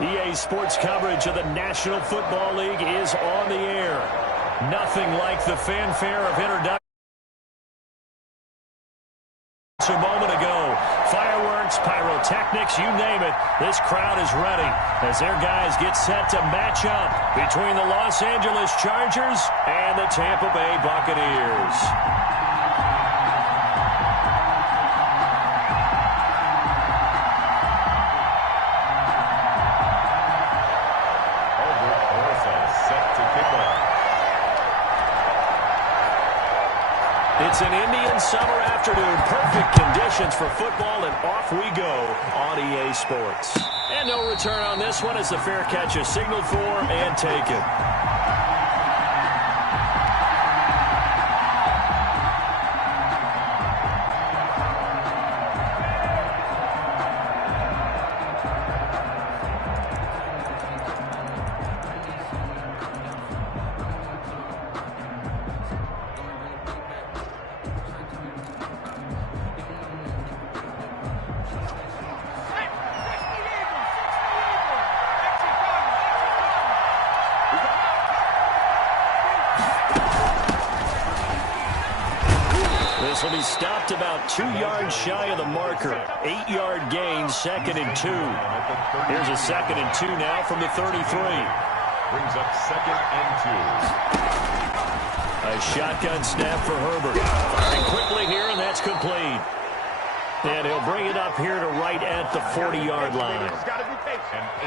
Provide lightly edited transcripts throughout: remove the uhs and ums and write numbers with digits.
EA Sports coverage of the National Football League is on the air. Nothing like the fanfare of introduction a moment ago. Fireworks, pyrotechnics, you name it. This crowd is ready as their guys get set to match up between the Los Angeles Chargers and the Tampa Bay Buccaneers. It's an Indian summer afternoon. Perfect conditions for football, and off we go on EA Sports. And no return on this one as the fair catch is signaled for and taken. This will be stopped about 2 yards shy of the marker. 8-yard gain, 2nd and 2. Here's a 2nd and 2 now from the 33. Brings up 2nd and 2. A shotgun snap for Herbert. Firing quickly here, and that's complete. And he'll bring it up here to right at the 40-yard line.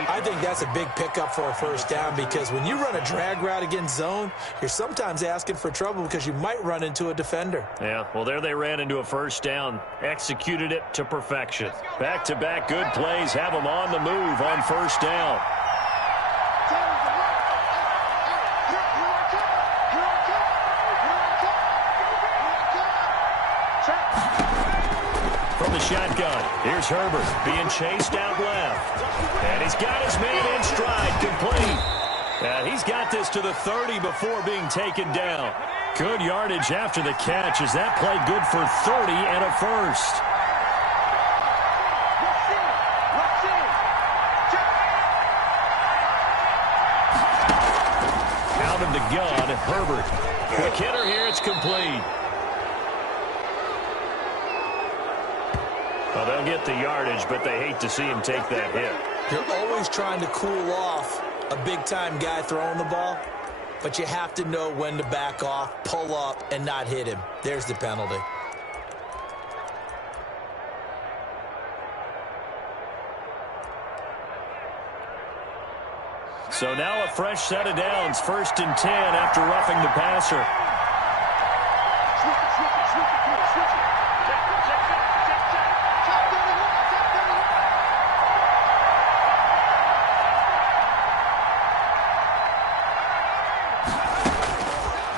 I think that's a big pickup for a first down because when you run a drag route against zone, you're sometimes asking for trouble because you might run into a defender. Yeah, well, there they ran into a first down. Executed it to perfection. Back-to-back good plays have them on the move on first down. From the shotgun, here's Herbert being chased out left. And he's got his man in stride, complete. And he's got this to the 30 before being taken down. Good yardage after the catch as that played good for 30 and a first. Out of the gun, Herbert. Quick hitter here, it's complete. Well, they'll get the yardage, but they hate to see him take that hit. You're always trying to cool off a big-time guy throwing the ball, but you have to know when to back off, pull up, and not hit him. There's the penalty. So now a fresh set of downs, 1st and 10 after roughing the passer.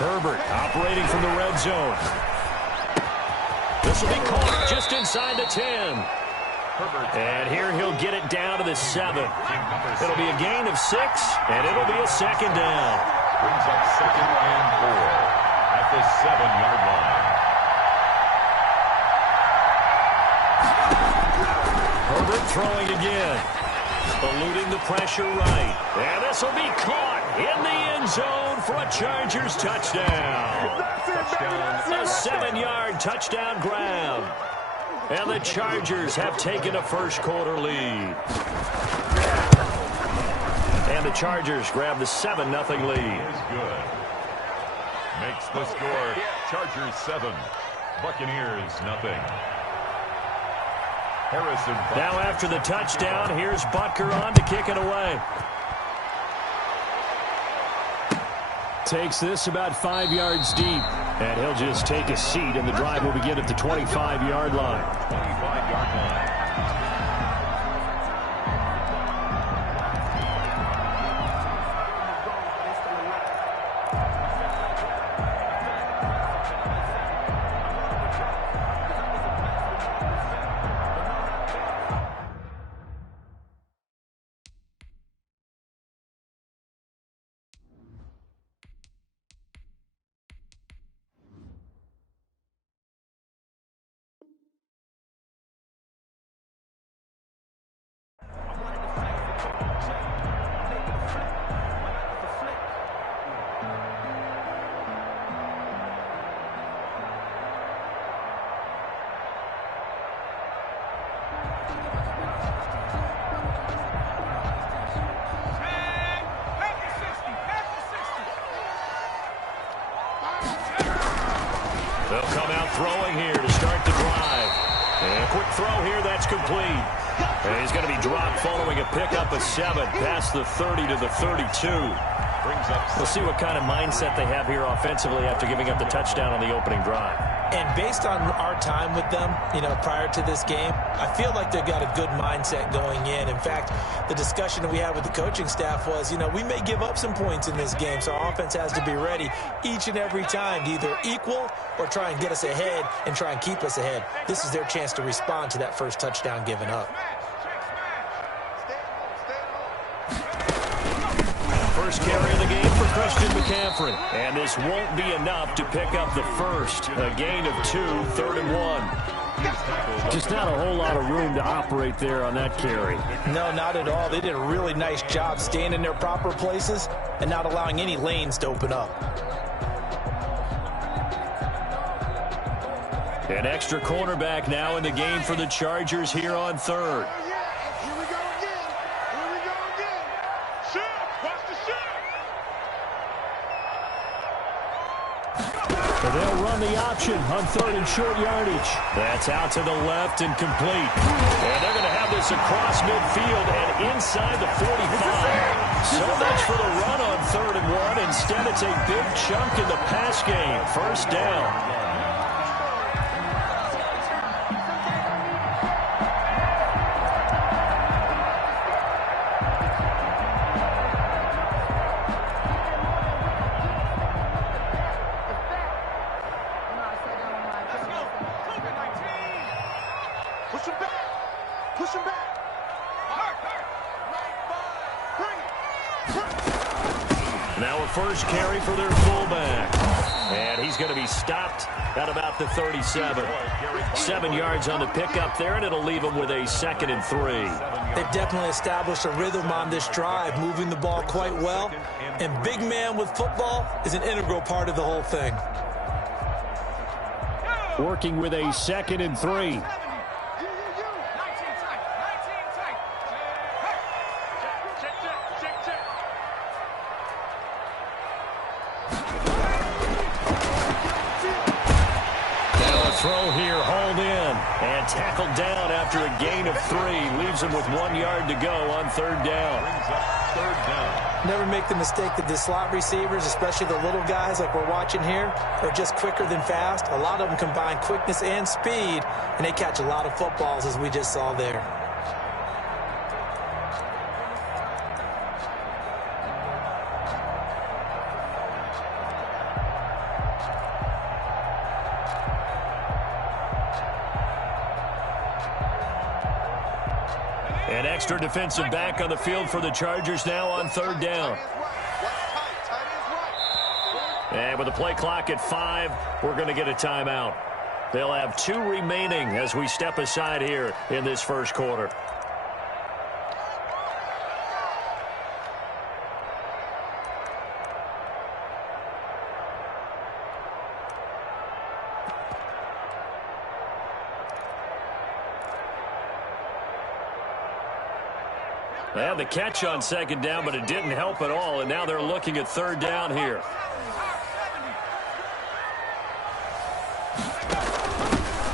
Herbert operating from the red zone. This will be caught just inside the 10. And here he'll get it down to the 7. It'll be a gain of 6, and it'll be a 2nd down. Brings up 2nd and 4 at the 7-yard line. Herbert throwing again. Eluding the pressure right. And this will be caught in the end zone for a Chargers touchdown. A 7-yard touchdown grab. And the Chargers have taken a first-quarter lead. And the Chargers grab the 7-0 lead. Is good. Makes the score Chargers 7, Buccaneers nothing. Now after the touchdown, here's Butker on to kick it away. Takes this about 5 yards deep, and he'll just take a seat, and the drive will begin at the 25-yard line. 25-yard line. They'll come out throwing here to start the drive. And a quick throw here, that's complete. And he's going to be dropped following a pickup of 7 past the 30 to the 32. We'll see what kind of mindset they have here offensively after giving up the touchdown on the opening drive. And based on our time with them, prior to this game, I feel like they've got a good mindset going in. In fact, the discussion that we had with the coaching staff was, we may give up some points in this game, so our offense has to be ready each and every time to either equal or try and get us ahead and try and keep us ahead. This is their chance to respond to that first touchdown given up. First carry of the game for Christian McCaffrey. And this won't be enough to pick up the first. A gain of 2, 3rd and 1. Just not a whole lot of room to operate there on that carry. No, not at all. They did a really nice job staying in their proper places and not allowing any lanes to open up. An extra cornerback now in the game for the Chargers here on 3rd. They'll run the option on 3rd and short yardage. That's out to the left and complete. And they're going to have this across midfield and inside the 45. So much for the run on 3rd and 1. Instead, it's a big chunk in the pass game. First down. First carry for their fullback. And he's going to be stopped at about the 37. 7 yards on the pickup there, and it'll leave him with a 2nd and 3. They've definitely established a rhythm on this drive, moving the ball quite well. And big man with football is an integral part of the whole thing. Working with a 2nd and 3. Throw here, hauled in, and tackled down after a gain of 3. Leaves him with 1 yard to go on 3rd down. Never make the mistake that the slot receivers, especially the little guys like we're watching here, are just quicker than fast. A lot of them combine quickness and speed, and they catch a lot of footballs, as we just saw there. An extra defensive back on the field for the Chargers now on 3rd down. And with the play clock at 5, we're going to get a timeout. They'll have 2 remaining as we step aside here in this first quarter. They had the catch on 2nd down, but it didn't help at all, and now they're looking at 3rd down here.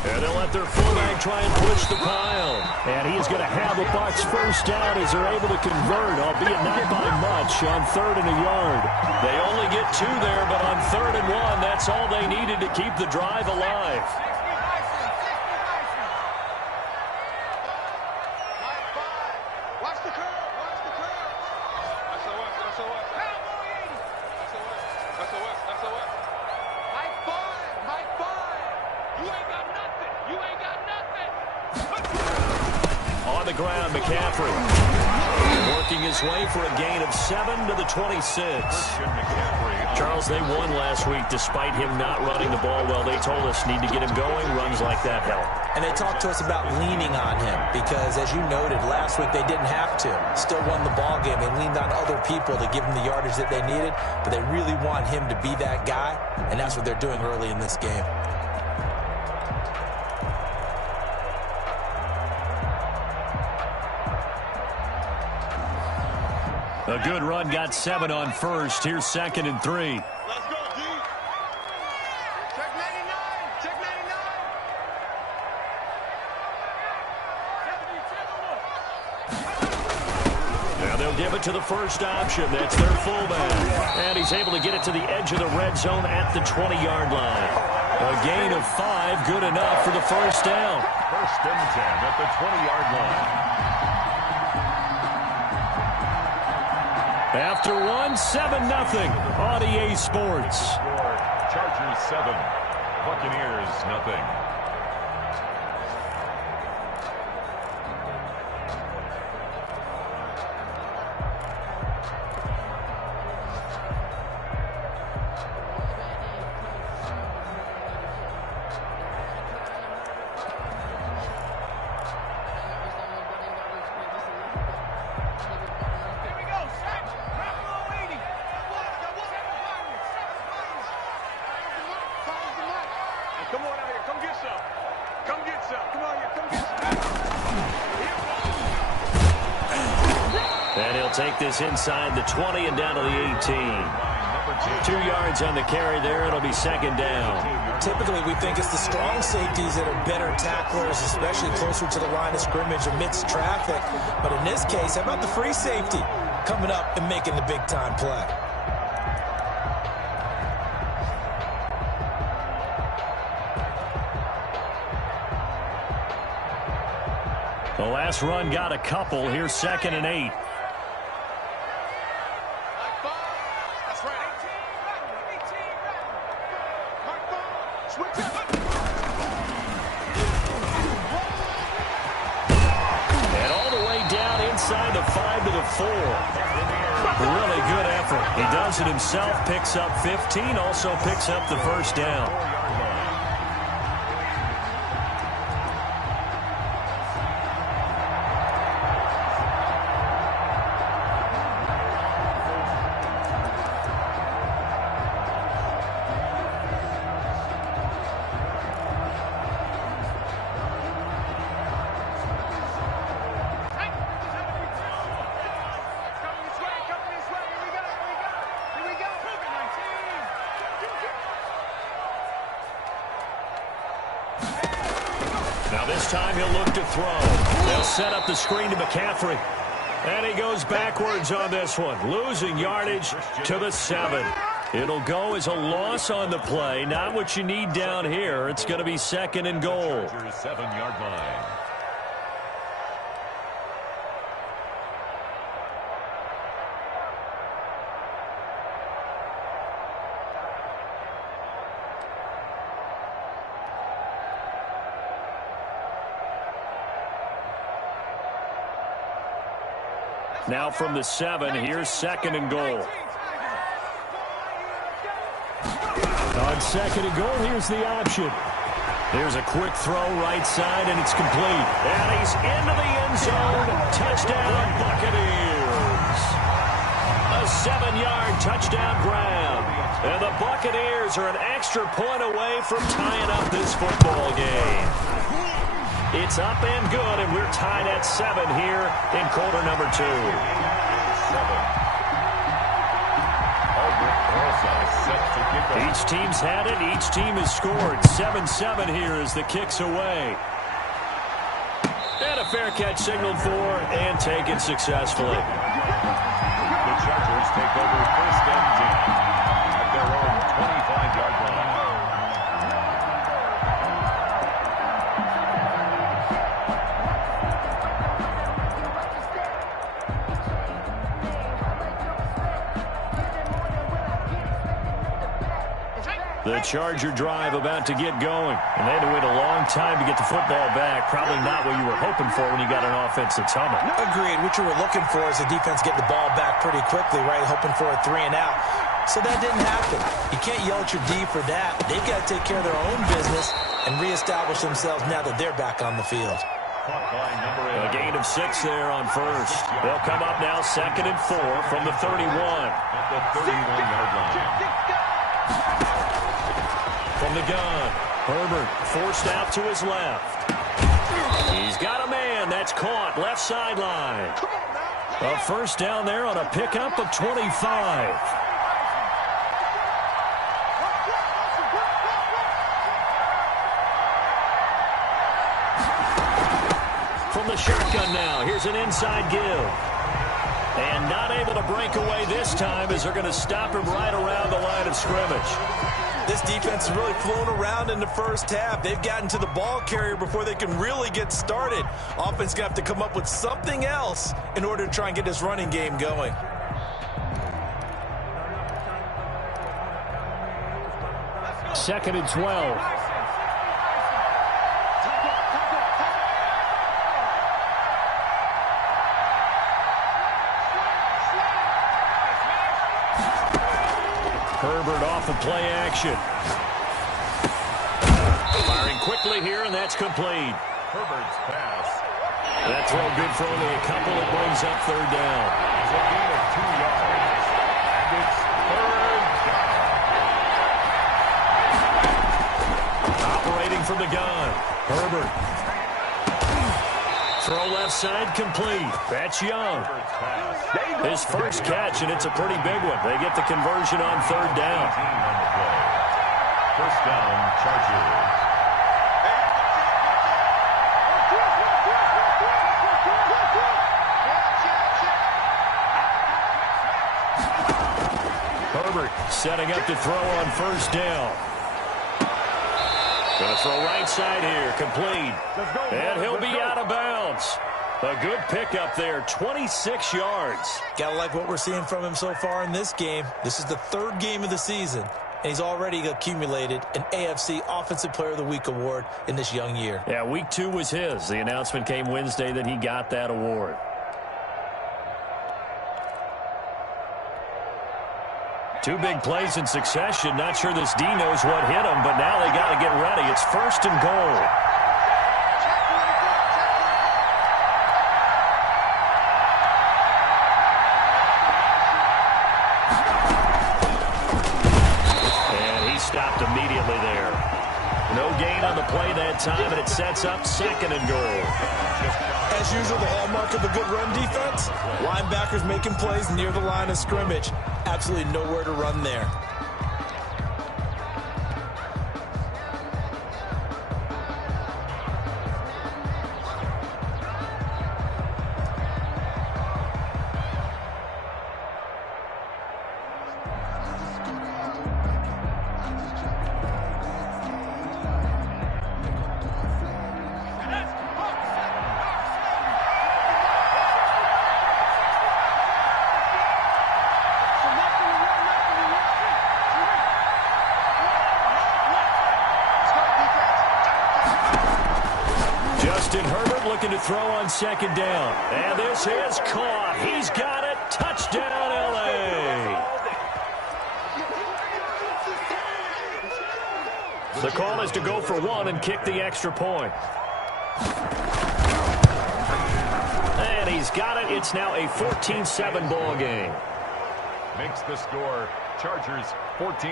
And they'll let their fullback try and push the pile. And he's going to have the Bucs first down as they're able to convert, albeit not by much, on 3rd and a yard. They only get 2 there, but on 3rd and 1, that's all they needed to keep the drive alive. Ground, McCaffrey working his way for a gain of 7 to the 26. Charles, they won last week despite him not running the ball well. They told us need to get him going. Runs like that help. And they talked to us about leaning on him because, as you noted, last week they didn't have to. Still won the ball game. They leaned on other people to give them the yardage that they needed, but they really want him to be that guy, and that's what they're doing early in this game. A good run, got 7 on first. Here's 2nd and 3. Let's go, D. Check 99. give it to the first option. That's their fullback. And he's able to get it to the edge of the red zone at the 20-yard line. A gain of 5, good enough for the first down. First and 10 at the 20-yard line. After one, 7-0 on EA Sports. Chargers 7, Buccaneers nothing. Come on out here. Come get some. Come get some. Come on here. Come get some. And he'll take this inside the 20 and down to the 18. 2 yards on the carry there. It'll be second down. Typically, we think it's the strong safeties that are better tacklers, especially closer to the line of scrimmage amidst traffic. But in this case, how about the free safety coming up and making the big-time play? The last run got a couple. Here's second and 8. That's right. And all the way down inside the 5 to the 4. Really good effort. He does it himself, picks up 15, also picks up the first down. Now this time he'll look to throw. They'll set up the screen to McCaffrey. And he goes backwards on this one, losing yardage to the 7. It'll go as a loss on the play. Not what you need down here. It's going to be second and goal. 7-yard line. Now from the 7, here's second and goal. On second and goal, here's the option. Here's a quick throw right side, and it's complete. And he's into the end zone. Touchdown, Buccaneers. A 7-yard touchdown grab. And the Buccaneers are an extra point away from tying up this football game. It's up and good, and we're tied at 7 here in quarter number 2. Each team's had it. Each team has scored. 7-7 here as the kick's away. And a fair catch signaled for and taken successfully. The Chargers take over first and 10 at their own 25-yard line. The Charger drive about to get going. And they had to wait a long time to get the football back. Probably not what you were hoping for when you got an offense that's humming. Agreed. What you were looking for is the defense getting the ball back pretty quickly, right? Hoping for a 3 and out. So that didn't happen. You can't yell at your D for that. They've got to take care of their own business and reestablish themselves now that they're back on the field. A gain of 6 there on first. They'll come up now second and 4 from the 31. At the 31-yard line. From the gun, Herbert forced out to his left. He's got a man. That's caught. Left sideline. A first down there on a pickup of 25. From the shotgun now, here's an inside give. And not able to break away this time as they're going to stop him right around the line of scrimmage. This defense has really flown around in the first half. They've gotten to the ball carrier before they can really get started. Offense going to have to come up with something else in order to try and get this running game going. Second and 12. Herbert off of play action. Firing quickly here, and that's complete. Herbert's pass. That throw good for only a couple. It brings up third down. It's a gain of 2 yards. And it's third down. Operating from the gun. Herbert. Throw left side complete. That's Young. Herbert's pass. His first catch, and it's a pretty big one. They get the conversion on third down. On the play. First down, Chargers. Herbert setting up to throw on first down. Going to throw right side here, complete. And he'll be out of bounds. A good pickup there, 26 yards. Gotta like what we're seeing from him so far in this game. This is the third game of the season, and he's already accumulated an AFC Offensive Player of the Week award in this young year. Yeah, week 2 was his. The announcement came Wednesday that he got that award. Two big plays in succession. Not sure this D knows what hit him, but now they got to get ready. It's first and goal. Stopped immediately there. No gain on the play that time, and it sets up second and goal. As usual, the hallmark of a good run defense, linebackers making plays near the line of scrimmage. Absolutely nowhere to run there. Herbert looking to throw on second down. And this is caught. He's got it. Touchdown, L.A. The call is to go for one and kick the extra point. And he's got it. It's now a 14-7 ball game. Makes the score Chargers 14,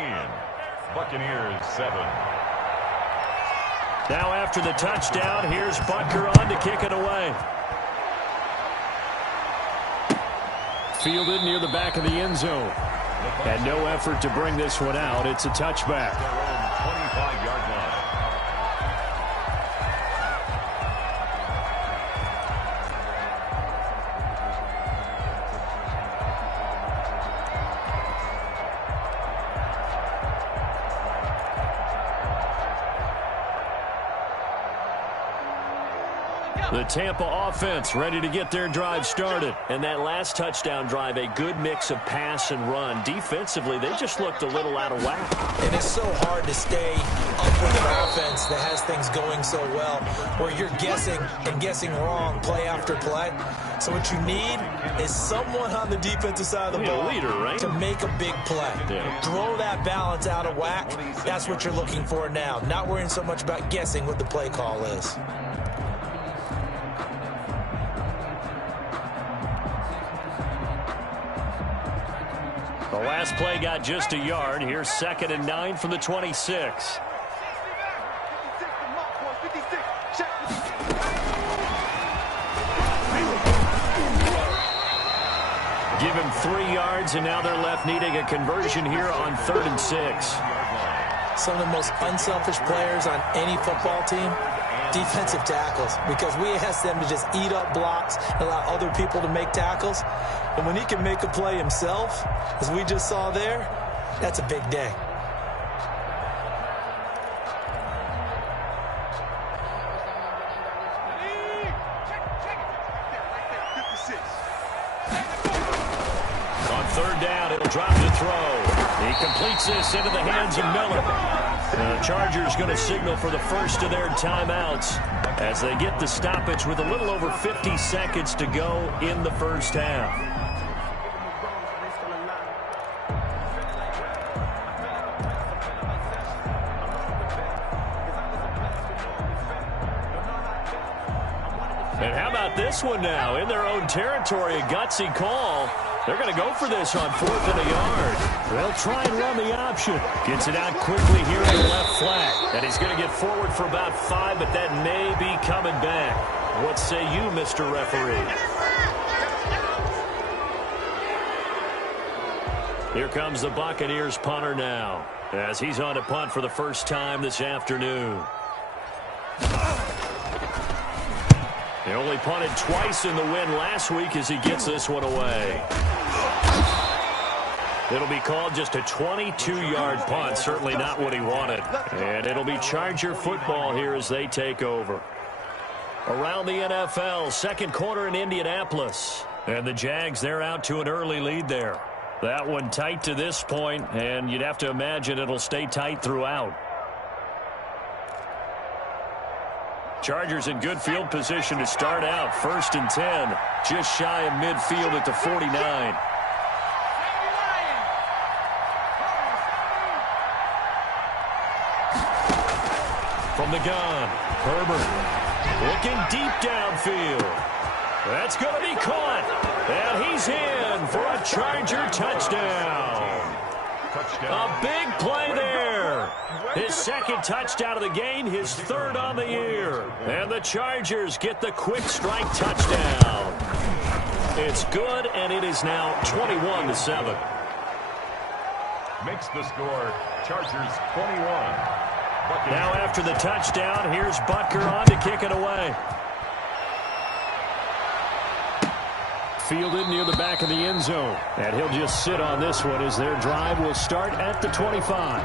Buccaneers 7. Now after the touchdown, here's Butker on to kick it away. Fielded near the back of the end zone. And no effort to bring this one out. It's a touchback. Their own 25-yard line. The Tampa offense ready to get their drive started. And that last touchdown drive, a good mix of pass and run. Defensively, they just looked a little out of whack. And it's so hard to stay up with an offense that has things going so well, where you're guessing and guessing wrong play after play. So what you need is someone on the defensive side of the ball leader, right? to make a big play. Yeah. Throw that balance out of whack. That's what you're looking for now. Not worrying so much about guessing what the play call is. The last play got just a yard. Here's 2nd and 9 from the 26. Give him 3 yards, and now they're left needing a conversion here on 3rd and 6. Some of the most unselfish players on any football team Defensive tackles, because we asked them to just eat up blocks and allow other people to make tackles. And when he can make a play himself, as we just saw there, that's a big day. On third down, it'll drop to throw. He completes this into the hands of Miller. The Chargers going to signal for the first of their timeouts as they get the stoppage with a little over 50 seconds to go in the first half. And how about this one now? In their own territory, a gutsy call. They're going to go for this on 4th and a yard. They'll try and run the option. Gets it out quickly here in the left flat. And he's going to get forward for about 5, but that may be coming back. What say you, Mr. Referee? Here comes the Buccaneers punter now, as he's on to punt for the first time this afternoon. He only punted twice in the win last week as he gets this one away. It'll be called just a 22-yard punt, certainly not what he wanted. And it'll be Charger football here as they take over. Around the NFL, second quarter in Indianapolis. And the Jags, they're out to an early lead there. That one tight to this point, and you'd have to imagine it'll stay tight throughout. Chargers in good field position to start out. 1st and 10, just shy of midfield at the 49. From the gun, Herbert looking deep downfield. That's going to be caught, and he's in for a Charger touchdown. A big play there. His second touchdown of the game, his 3rd on the year. And the Chargers get the quick strike touchdown. It's good, and it is now 21-7. Makes the score, Chargers 21. Now after the touchdown, here's Butker on to kick it away. Fielded near the back of the end zone. And he'll just sit on this one as their drive will start at the 25.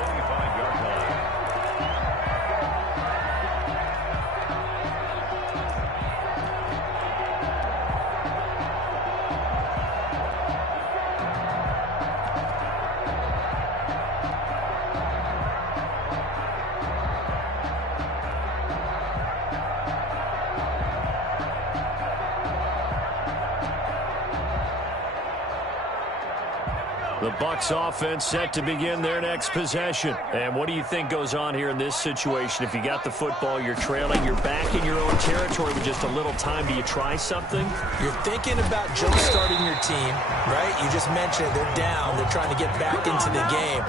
The Bucs offense set to begin their next possession. And what do you think goes on here in this situation? If you got the football, you're trailing, you're back in your own territory with just a little time. Do you try something? You're thinking about jump-starting your team, right? You just mentioned it. They're down. They're trying to get back into the game.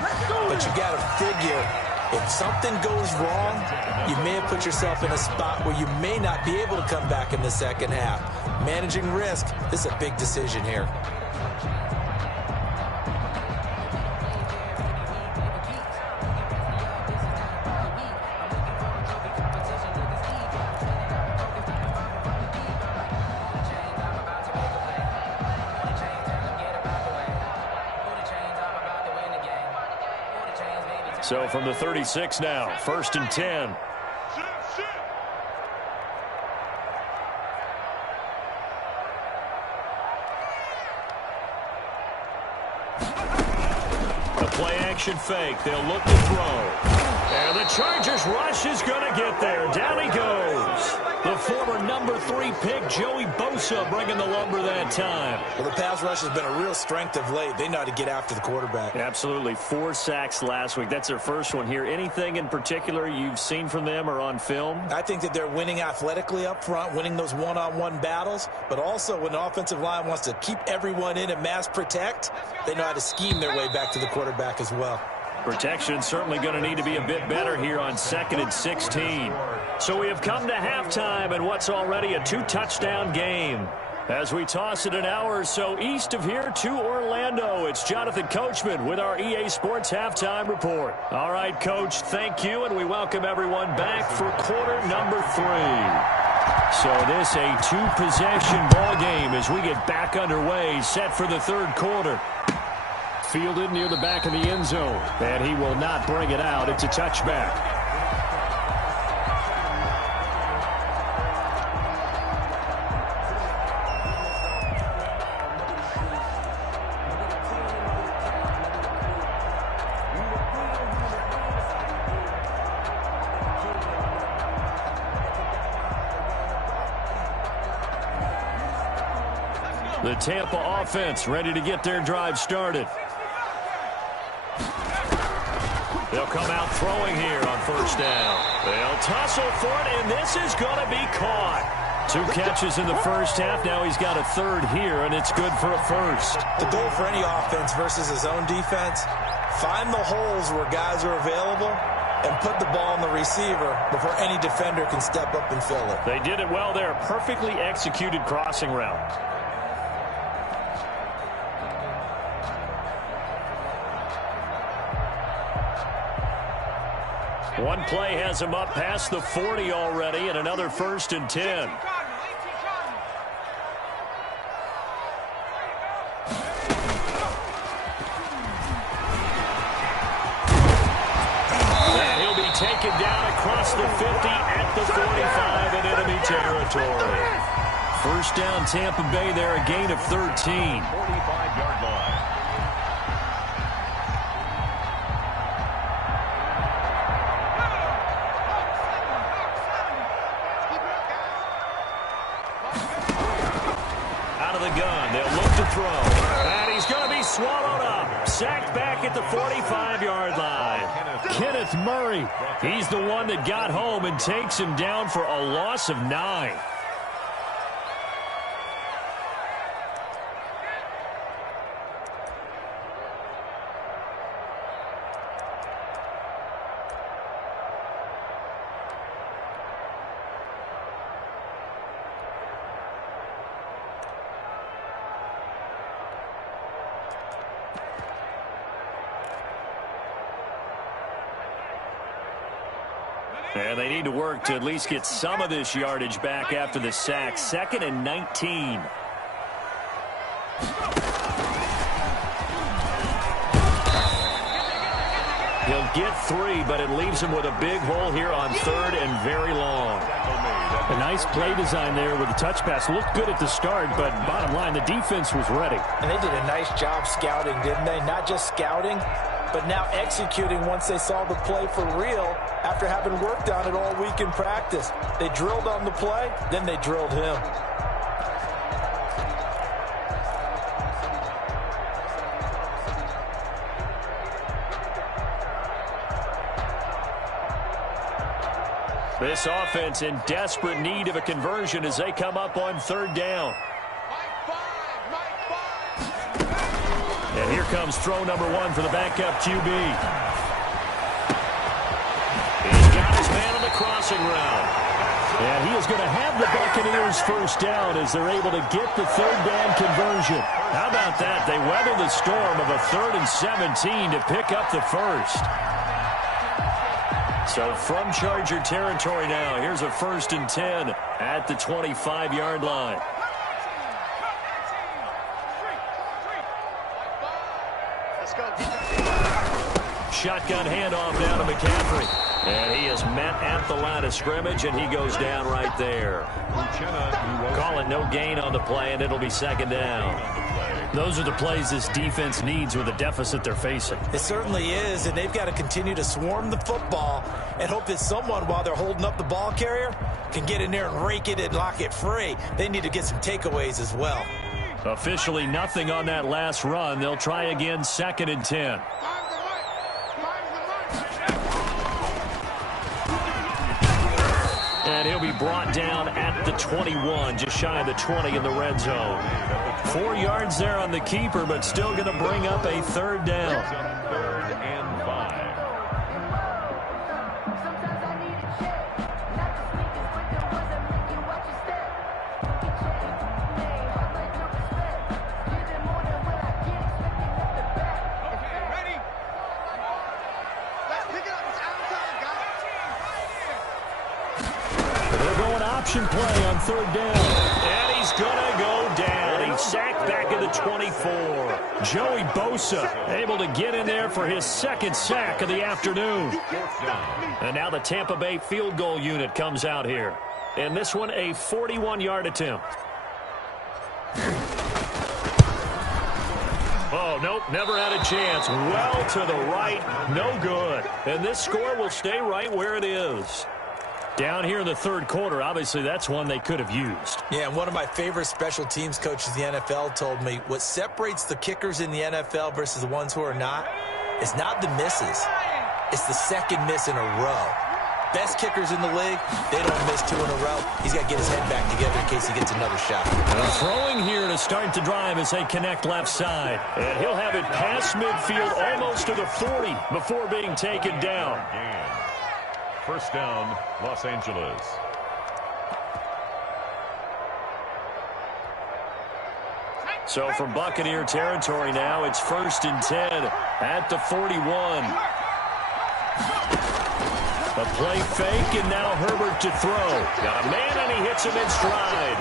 But you got to figure, if something goes wrong, you may have put yourself in a spot where you may not be able to come back in the second half. Managing risk, this is a big decision here. So from the 36 now, 1st and 10. A play-action fake. They'll look to throw. And the Chargers rush is going to get there. Down he goes. The former number 3 pick, Joey Bosa, bringing the lumber that time. Well, the pass rush has been a real strength of late. They know how to get after the quarterback. Absolutely. 4 sacks last week. That's their first one here. Anything in particular you've seen from them or on film? I think that they're winning athletically up front, winning those one-on-one battles, but also when the offensive line wants to keep everyone in and mass protect, they know how to scheme their way back to the quarterback as well. Protection certainly going to need to be a bit better here on 2nd and 16. So we have come to halftime in what's already a 2-touchdown game. As we toss it an hour or so east of here to Orlando, it's Jonathan Coachman with our EA Sports Halftime Report. All right, Coach, thank you, and we welcome everyone back for quarter number 3. So this a two-possession ball game as we get back underway, set for the third quarter. Fielded near the back of the end zone, and he will not bring it out. It's a touchback. The Tampa offense ready to get their drive started. They'll come out throwing here on first down. They'll tussle for it, and this is going to be caught. 2 catches in the first half. Now he's got a third here, and it's good for a first. The goal for any offense versus his own defense, find the holes where guys are available and put the ball on the receiver before any defender can step up and fill it. They did it well there. Perfectly executed crossing route. One play has him up past the 40 already, and another 1st and 10. And he'll be taken down across the 50 at the 45 in enemy territory. First down, Tampa Bay there, a gain of 13. 45-yard line. Throw. And he's going to be swallowed up. Sacked back at the 45-yard line. Kenneth Murray. He's the one that got home and takes him down for a loss of 9. And they need to work to at least get some of this yardage back after the sack. 2nd and 19. He'll get 3, but it leaves him with a big hole here on 3rd and very long. A nice play design there with the touch pass. Looked good at the start, but bottom line, the defense was ready. And they did a nice job scouting, didn't they? Not just scouting, but now executing once they saw the play for real after having worked on it all week in practice. They drilled on the play, then they drilled him. This offense in desperate need of a conversion as they come up on 3rd down. And here comes throw number 1 for the backup QB. He's got his man on the crossing route. And he is going to have the Buccaneers first down as they're able to get the 3rd down conversion. How about that? They weather the storm of a 3rd and 17 to pick up the first. So from Charger territory now, here's a 1st and 10 at the 25-yard line. Shotgun handoff down to McCaffrey. And he is met at the line of scrimmage, and he goes down right there. Call it no gain on the play, and it'll be 2nd down. Those are the plays this defense needs with the deficit they're facing. It certainly is, and they've got to continue to swarm the football and hope that someone, while they're holding up the ball carrier, can get in there and rake it and lock it free. They need to get some takeaways as well. Officially nothing on that last run. They'll try again, 2nd and 10. And he'll be brought down at the 21, just shy of the 20 in the red zone. 4 yards there on the keeper, but still going to bring up a 3rd down. 3rd and 5. option play on third down. And he's going to go down. He's sacked back at the 24. Joey Bosa able to get in there for his second sack of the afternoon. And now the Tampa Bay field goal unit comes out here. And this one a 41-yard attempt. Oh, nope, never had a chance. Well to the right, no good. And this score will stay right where it is. Down here in the third quarter, obviously that's one they could have used. Yeah, and one of my favorite special teams coaches in the NFL told me what separates the kickers in the NFL versus the ones who are not is not the misses. It's the second miss in a row. Best kickers in the league, they don't miss 2 in a row. He's got to get his head back together in case he gets another shot. Throwing here to start the drive as they connect left side. And he'll have it past midfield almost to the 40 before being taken down. First down, Los Angeles. So from Buccaneer territory now, it's 1st and 10 at the 41. A play fake, and now Herbert to throw. Got a man, and he hits him in stride.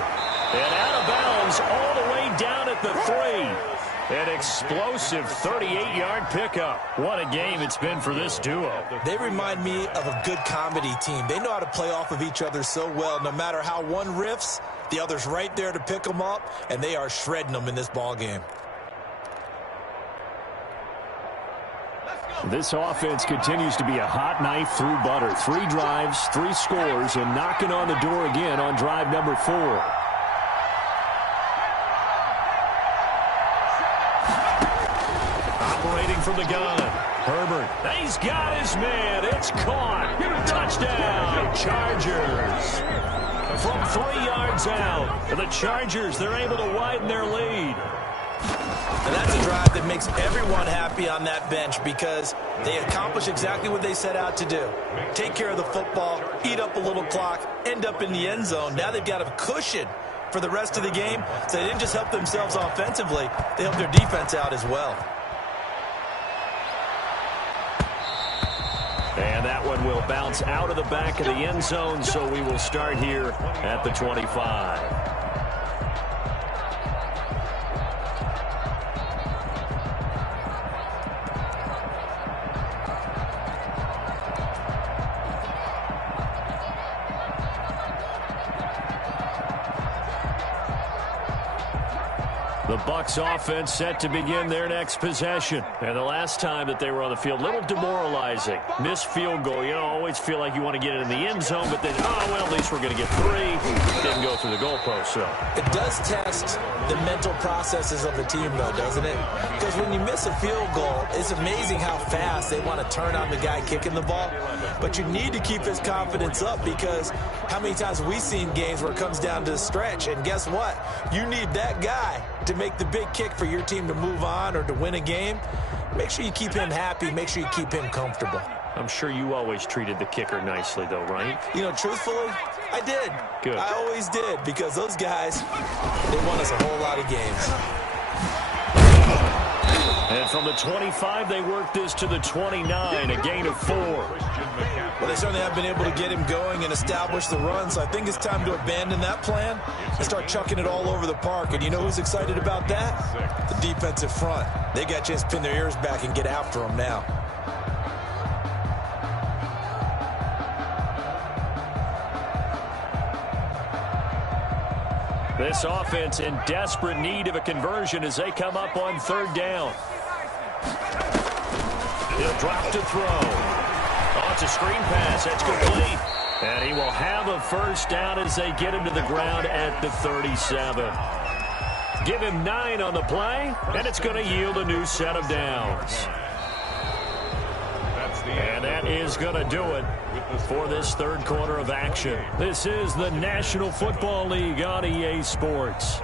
And out of bounds all the way down at the 3. An explosive 38-yard pickup. What a game it's been for this duo. They remind me of a good comedy team. They know how to play off of each other so well. No matter how one riffs, the other's right there to pick them up, and they are shredding them in this ball game. This offense continues to be a hot knife through butter. 3 drives, 3 scores, and knocking on the door again on drive number 4. Operating from the gun. Herbert. He's got his man. It's caught. Touchdown, Chargers. From 3 yards out. The Chargers, they're able to widen their lead. And that's a drive that makes everyone happy on that bench because they accomplish exactly what they set out to do. Take care of the football, eat up a little clock, end up in the end zone. Now they've got a cushion for the rest of the game, so they didn't just help themselves offensively, they helped their defense out as well. And that one will bounce out of the back of the end zone, so we will start here at the 25. The Bucs offense set to begin their next possession. And the last time that they were on the field, a little demoralizing. Missed field goal. You know, always feel like you want to get it in the end zone, but then, oh, well, at least we're going to get 3. Didn't go through the goalpost, so. It does test the mental processes of the team, though, doesn't it? Because when you miss a field goal, it's amazing how fast they want to turn on the guy kicking the ball. But you need to keep his confidence up because how many times have we seen games where it comes down to the stretch, and guess what? You need that guy to make the big kick for your team to move on or to win a game. Make sure you keep him happy. Make sure you keep him comfortable. I'm sure you always treated the kicker nicely, though, right? You know, truthfully, I did. Good. I always did because those guys, they won us a whole lot of games. And from the 25, they work this to the 29, a gain of 4. Well, they certainly have been able to get him going and establish the run, so I think it's time to abandon that plan and start chucking it all over the park. And you know who's excited about that? The defensive front. They got a chance to pin their ears back and get after him now. This offense in desperate need of a conversion as they come up on 3rd down. He'll drop to throw. Oh, it's a screen pass. That's complete. And he will have a first down as they get him to the ground at the 37. Give him 9 on the play, and it's going to yield a new set of downs. And that is going to do it for this 3rd quarter of action. This is the National Football League on EA Sports.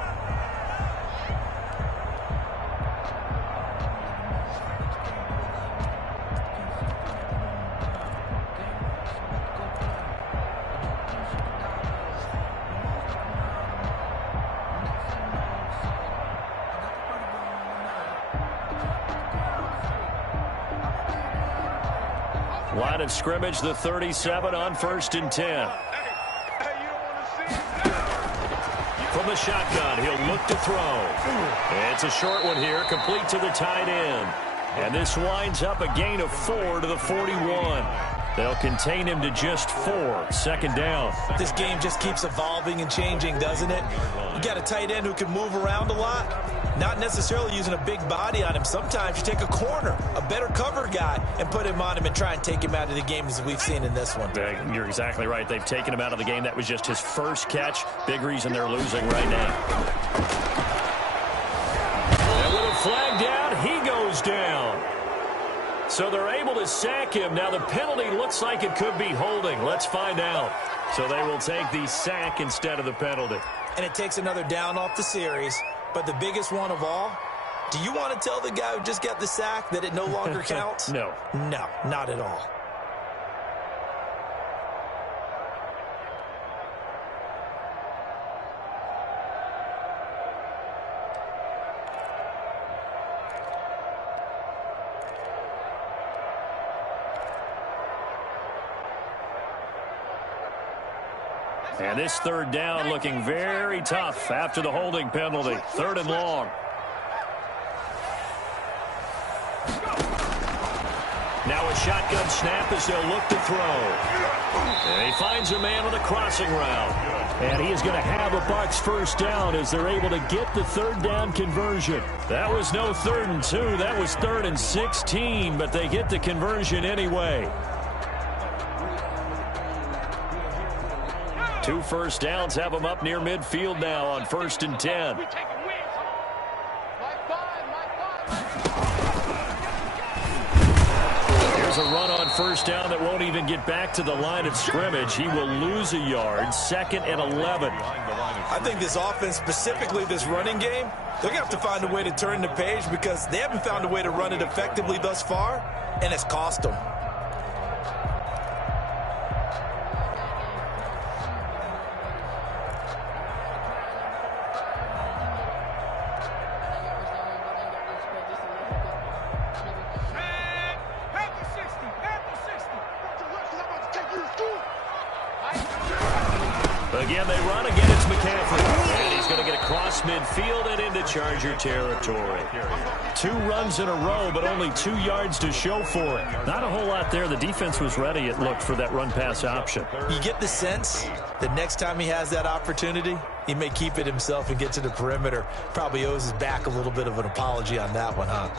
Line of scrimmage, the 37 on 1st and 10. From the shotgun, he'll look to throw. It's a short one here, complete to the tight end. And this winds up a gain of 4 to the 41. They'll contain him to just 4. Second down. This game just keeps evolving and changing, doesn't it? You got a tight end who can move around a lot, not necessarily using a big body on him. Sometimes you take a corner, a better cover guy, and put him on him and try and take him out of the game, as we've seen in this one. You're exactly right. They've taken him out of the game. That was just his first catch. Big reason they're losing right now. And with a flag down, he goes down. So they're able to sack him. Now the penalty looks like it could be holding. Let's find out. So they will take the sack instead of the penalty. And it takes another down off the series. But the biggest one of all, do you want to tell the guy who just got the sack that it no longer counts? No. No, not at all. And this third down looking very tough after the holding penalty. Third and long. Now a shotgun snap as they'll look to throw. And he finds a man on the crossing route. And he is going to have a Bucs first down as they're able to get the third down conversion. That was no 3rd and 2. That was 3rd and 16, but they get the conversion anyway. 2 first downs have them up near midfield now on 1st and 10. Here's a run on first down that won't even get back to the line of scrimmage. He will lose a yard. 2nd and 11. I think this offense, specifically this running game, they're going to have to find a way to turn the page because they haven't found a way to run it effectively thus far, and it's cost them. Again, they run. Again, it's McCaffrey. And he's going to get across midfield and into Charger territory. 2 runs in a row, but only 2 yards to show for it. Not a whole lot there. The defense was ready, it looked, for that run-pass option. You get the sense that next time he has that opportunity, he may keep it himself and get to the perimeter. Probably owes his back a little bit of an apology on that one, huh?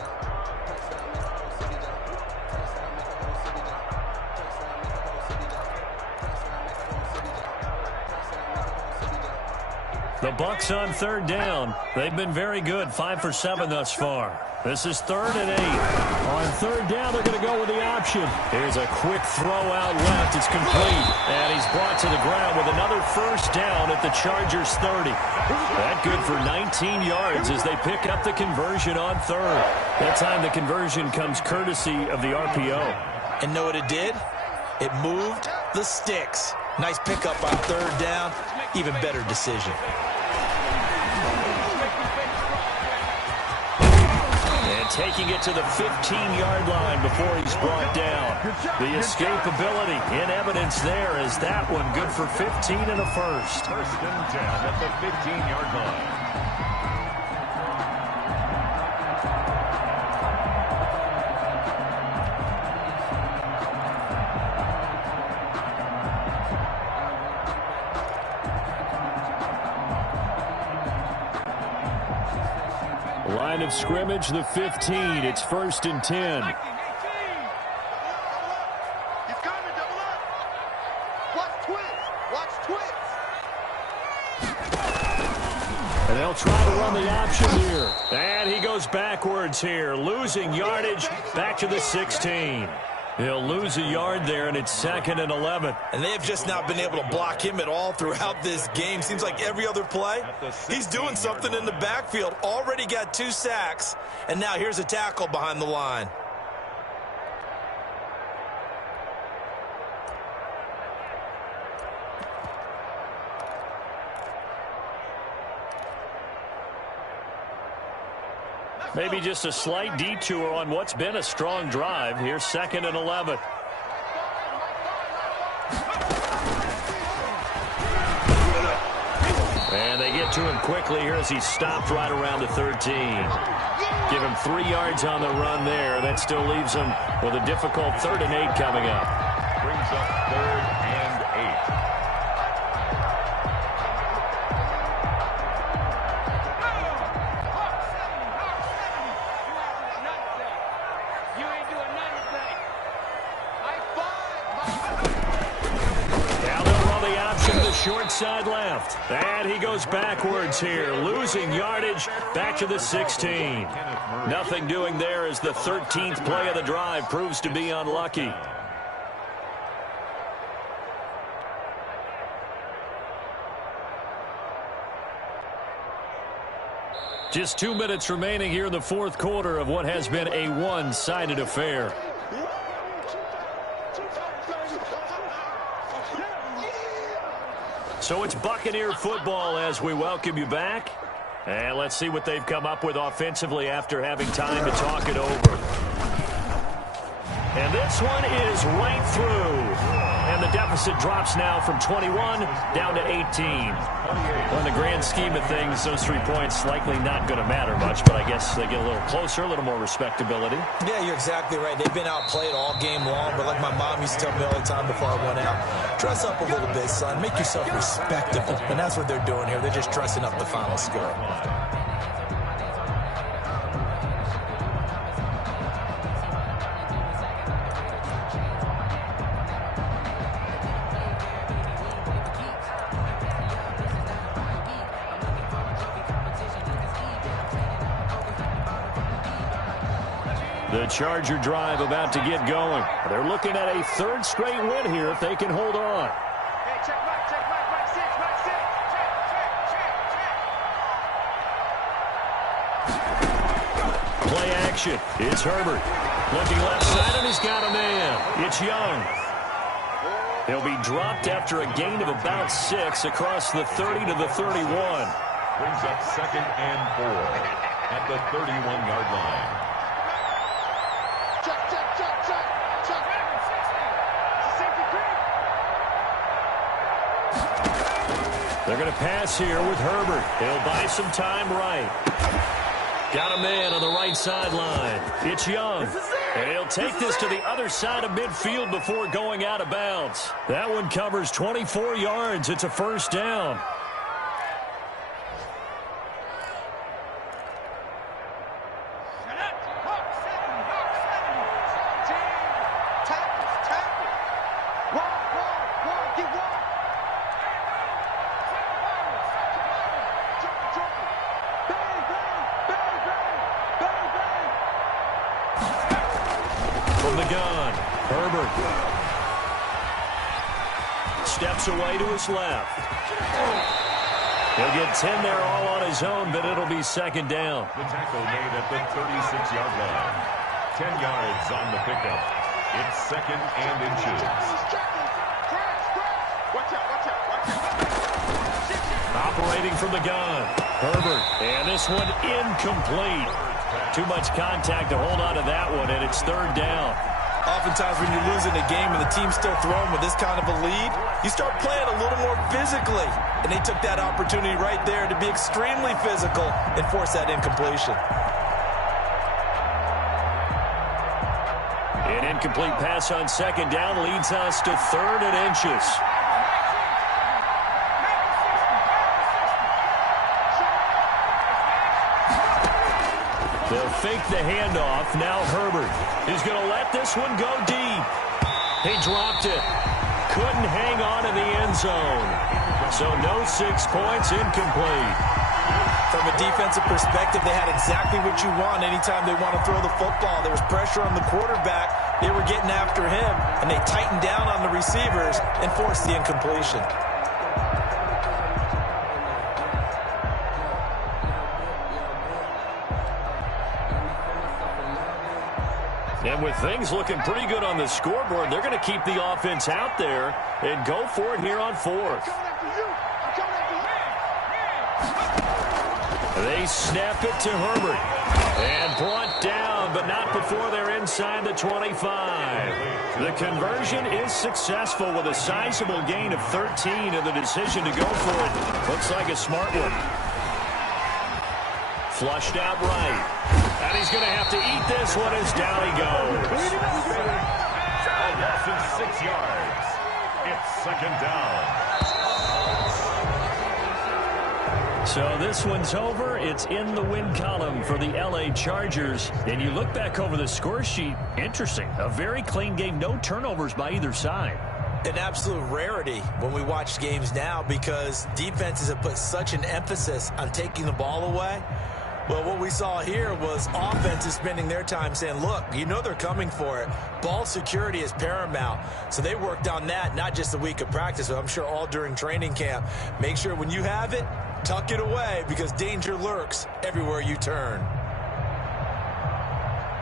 The Bucs on 3rd down. They've been very good, 5 for 7 thus far. This is 3rd and 8. On 3rd down, they're going to go with the option. Here's a quick throw out left. It's complete. And he's brought to the ground with another first down at the Chargers 30. That good for 19 yards as they pick up the conversion on 3rd. That time the conversion comes courtesy of the RPO. And know what it did? It moved the sticks. Nice pickup on 3rd down. Even better decision. And taking it to the 15-yard line before he's brought down. The escapability in evidence there is that one good for 15 and a first. 1st and 10 at the 15-yard line. Line of scrimmage, the 15. It's 1st and 10. He's coming, double up. Watch twins. Watch twins. And they'll try to run the option here. And he goes backwards here, losing yardage back to the 16. He'll lose a yard there, and it's 2nd and 11. And they have just not been able to block him at all throughout this game. Seems like every other play, he's doing something in the backfield. Already got 2 sacks, and now here's a tackle behind the line. Maybe just a slight detour on what's been a strong drive. Here's 2nd and 11. And they get to him quickly here as he's stopped right around the 13. Give him 3 yards on the run there. That still leaves him with a difficult 3rd and 8 coming up. Brings up 3rd and 8. Short side left. And he goes backwards here, losing yardage back to the 16. Nothing doing there as the 13th play of the drive proves to be unlucky. Just 2 minutes remaining here in the 4th quarter of what has been a one-sided affair. So it's Buccaneer football as we welcome you back. And let's see what they've come up with offensively after having time to talk it over. And this one is right through. And the deficit drops now from 21 down to 18. Well, in the grand scheme of things, those 3 points likely not going to matter much, but I guess they get a little closer, a little more respectability. Yeah, you're exactly right. They've been outplayed all game long, but like my mom used to tell me all the time before I went out, dress up a little bit, son. Make yourself respectable. And that's what they're doing here. They're just dressing up the final score. The Charger drive about to get going. They're looking at a 3rd straight win here if they can hold on. Hey, check back, Mike 6, Mike 6. Play action. It's Herbert. Looking left side, and he's got a man. It's Young. He'll be dropped after a gain of about 6 across the 30 to the 31. Brings up 2nd and 4 at the 31-yard line. They're going to pass here with Herbert. He'll buy some time right. Got a man on the right sideline. It's Young. And he'll take this to the other side of midfield before going out of bounds. That one covers 24 yards. It's a 1st down. From the gun, Herbert steps away to his left. He'll get 10 there all on his own, but it'll be 2nd down. The tackle made at the 36-yard line. 10 yards on the pickup. It's 2nd and inches. Operating from the gun, Herbert. And this one incomplete. Too much contact to hold on to that one, and it's 3rd down. Oftentimes when you're losing a game and the team's still throwing with this kind of a lead, you start playing a little more physically. And they took that opportunity right there to be extremely physical and force that incompletion. An incomplete pass on 2nd down leads us to 3rd and inches. They'll fake the handoff. Now Herbert is going to let this one go deep. He dropped it. Couldn't hang on in the end zone. So no 6 points, incomplete. From a defensive perspective, they had exactly what you want anytime they want to throw the football. There was pressure on the quarterback. They were getting after him, and they tightened down on the receivers and forced the incompletion. And with things looking pretty good on the scoreboard, they're going to keep the offense out there and go for it here on 4th. They snap it to Herbert. And brought down, but not before they're inside the 25. The conversion is successful with a sizable gain of 13, and the decision to go for it looks like a smart one. Flushed out right. And he's going to have to eat this one as down he goes. A loss of 6 yards. It's second down. So this one's over. It's in the win column for the LA Chargers. And you look back over the score sheet. Interesting. A very clean game. No turnovers by either side. An absolute rarity when we watch games now because defenses have put such an emphasis on taking the ball away. Well, what we saw here was offenses spending their time saying, look, you know they're coming for it. Ball security is paramount. So they worked on that, not just a week of practice, but I'm sure all during training camp. Make sure when you have it, tuck it away because danger lurks everywhere you turn.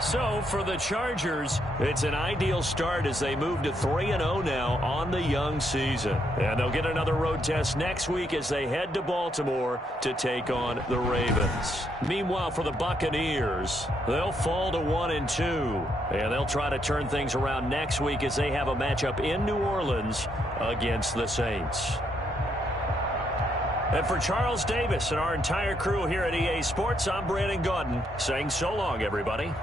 So for the Chargers, it's an ideal start as they move to 3-0 now on the young season. And they'll get another road test next week as they head to Baltimore to take on the Ravens. Meanwhile, for the Buccaneers, they'll fall to 1-2. And they'll try to turn things around next week as they have a matchup in New Orleans against the Saints. And for Charles Davis and our entire crew here at EA Sports, I'm Brandon Gaudin saying so long, everybody.